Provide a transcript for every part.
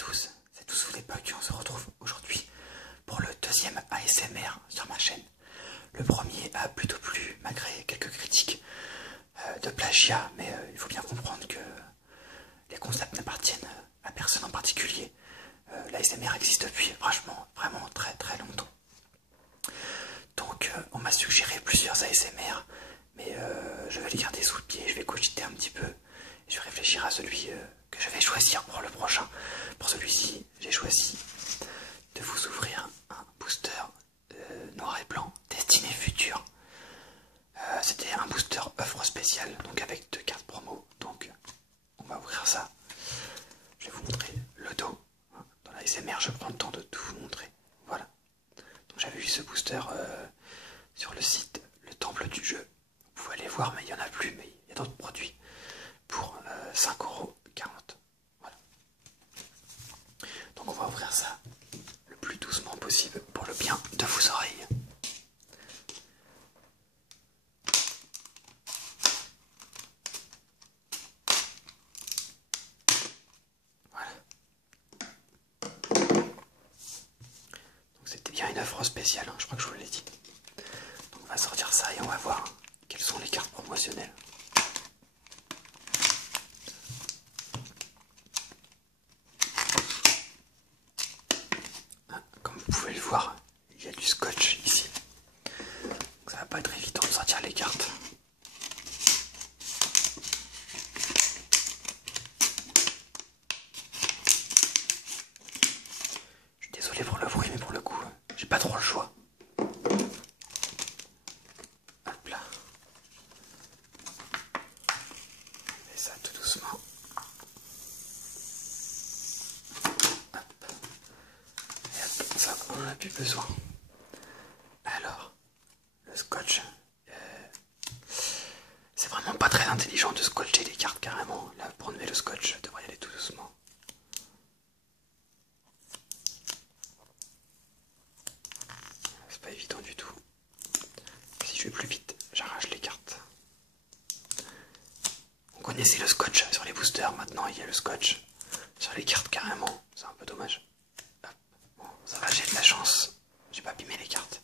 tous, c'est Tous sous les bugs. On se retrouve aujourd'hui pour le deuxième ASMR sur ma chaîne. Le premier a plutôt plu malgré quelques critiques de plagiat, mais il faut bien comprendre que les concepts n'appartiennent à personne en particulier. L'ASMR existe depuis vraiment très très longtemps. Donc on m'a suggéré plusieurs ASMR, mais je vais les garder sous le pied, je vais cogiter un petit peu, et je vais réfléchir à celui que je vais choisir pour le prochain. Pour celui-ci, j'ai choisi de vous ouvrir un booster noir et blanc Destiné Futur. C'était un booster offre spéciale, donc avec 2 cartes promo, donc on va ouvrir ça. Je vais vous montrer le dos. Dans la SMR, je prends le temps de tout vous montrer. Voilà. Donc j'avais vu ce booster sur le site Le Temple du Jeu. Vous pouvez aller voir, mais il n'y en a plus, mais il y a d'autres produits pour 5,40 €. Voilà. Donc on va ouvrir ça le plus doucement possible pour le bien de vos oreilles. Voilà. Donc c'était bien une offre spéciale, hein, je crois que je vous l'ai dit. Donc on va sortir ça et on va voir quelles sont les cartes promotionnelles. Comme vous pouvez le voir, il y a du scotch ici. Donc ça va pas être évident de sortir les cartes. Je suis désolé pour le bruit, mais pour le coup, j'ai pas trop le choix. Hop là. On fait ça tout doucement. Hop. Et hop, ça, on en a plus besoin. Alors, le scotch, c'est vraiment pas très intelligent de scotcher les cartes carrément. Là, pour enlever le scotch, je devrais y aller tout doucement. C'est pas évident du tout. Si je vais plus vite, j'arrache les cartes. On connaissait le scotch sur les boosters, maintenant il y a le scotch sur les cartes carrément. C'est un peu dommage. Hop. Bon, ça va, j'ai de la chance. J'ai pas abîmé les cartes.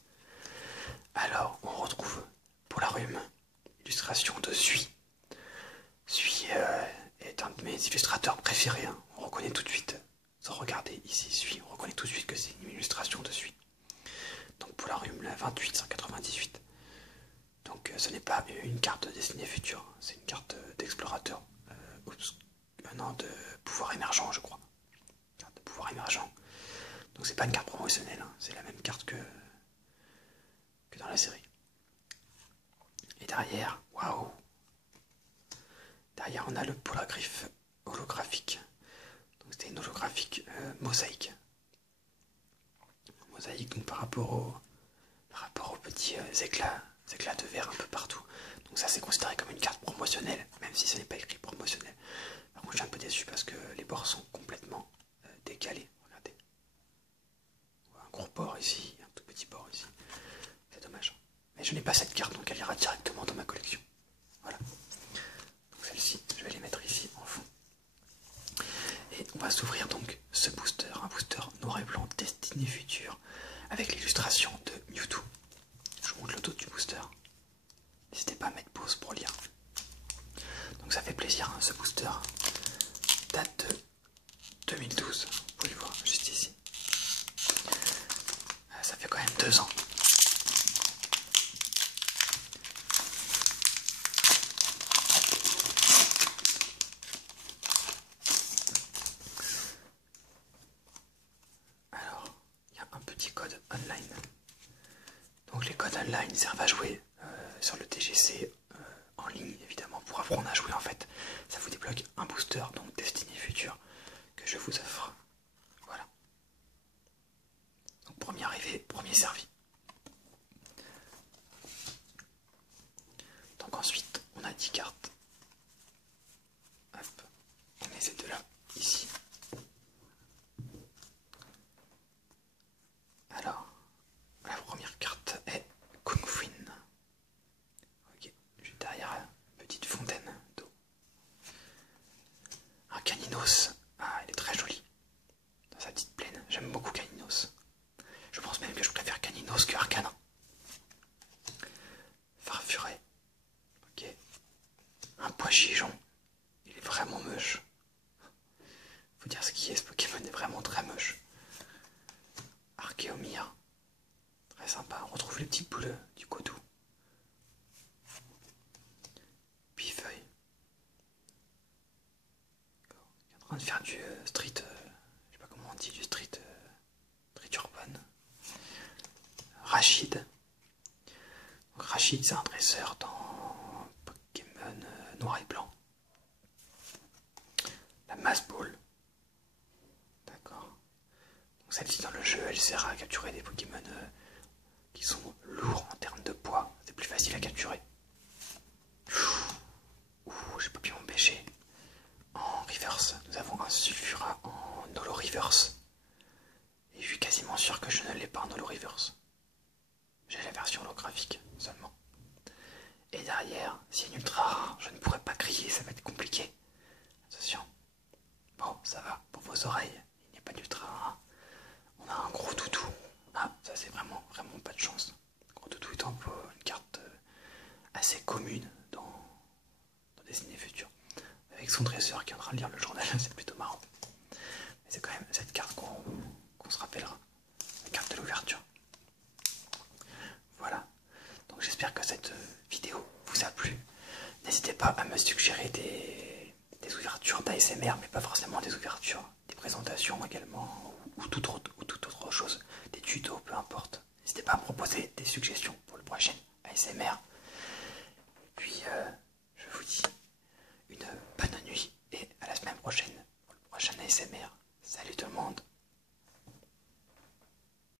Alors, on retrouve pour la rhume, illustration de Sui. Sui est un de mes illustrateurs préférés. Hein. On reconnaît tout de suite, sans regarder ici Sui, on reconnaît tout de suite que c'est une illustration de Sui. Donc pour la rhume, la 2898. Donc ce n'est pas une carte de Destiné Futur, c'est une carte d'explorateur. Non, de pouvoir émergent, je crois. Carte de pouvoir émergent. Donc c'est pas une carte promotionnelle, hein. C'est la même carte que dans la série. Et derrière, waouh! Derrière, on a le polygryphe holographique. Donc c'était une holographique mosaïque. Mosaïque, donc par rapport aux petits éclats de verre un peu partout. Donc ça, c'est considéré comme une carte promotionnelle, même si ce n'est pas écrit promotionnel. Par contre, je suis un peu déçu parce que les bords sont complètement décalés. Regardez. Un gros bord ici, un tout petit bord ici. C'est dommage. Mais je n'ai pas cette carte, donc elle ira directement dans ma collection. Voilà. Donc celle-ci, je vais les mettre ici en fond. Et on va s'ouvrir donc ce booster, un booster noir et blanc Destiné Futur, avec l'illustration de Mewtwo. Je vous montre le dos du booster. N'hésitez pas à mettre pause pour lire. Donc ça fait plaisir, hein, ce booster date de 2012, vous pouvez le voir juste ici. Ça fait quand même 2 ans. Alors, il y a un petit code online. Donc les codes online servent à jouer sur le TGC en ligne, évidemment, pour apprendre à jouer en fait. Ça vous débloque un booster, donc Destiné Futur, que je vous offre. Voilà. Donc premier arrivé, premier servi. Donc ensuite, on a 10 cartes. Hop, on met ces deux-là ici. Alors, la première carte est Kung Fuin. Ok, juste derrière une petite fontaine d'eau. Un Caninos. Ah, il est très joli. faire du street, je sais pas comment on dit, du street urban. Rachid. Donc Rachid, c'est un dresseur dans Pokémon noir et blanc. La mass ball. D'accord. Donc celle-ci dans le jeu, elle sert à capturer des Pokémon qui sont lourds en termes de poids. C'est plus facile à capturer. Ouh, j'ai pas pu m'empêcher. En reverse, nous avons un Sulfura en holo reverse. Et je suis quasiment sûr que je ne l'ai pas en holo reverse. J'ai la version holographique seulement. Et derrière, s'il y a une ultra rare, je ne pourrais pas crier, ça va être compliqué. Attention. Bon, ça va, pour vos oreilles, il n'y a pas d'ultra rare. On a un gros toutou. Ah, ça c'est vraiment pas de chance. Gros toutou étant une carte assez commune dans Destiny Future. Avec son dresseur qui est en train de lire le journal, c'est plutôt marrant. Mais c'est quand même cette carte qu'on se rappellera. La carte de l'ouverture. Voilà. Donc j'espère que cette vidéo vous a plu. N'hésitez pas à me suggérer des ouvertures d'ASMR, mais pas forcément des ouvertures, des présentations également, ou toute autre chose, des tutos, peu importe. N'hésitez pas à me proposer des suggestions pour le prochain ASMR. Et puis je vous dis une bonne nuit et à la semaine prochaine pour le prochain ASMR. Salut tout le monde!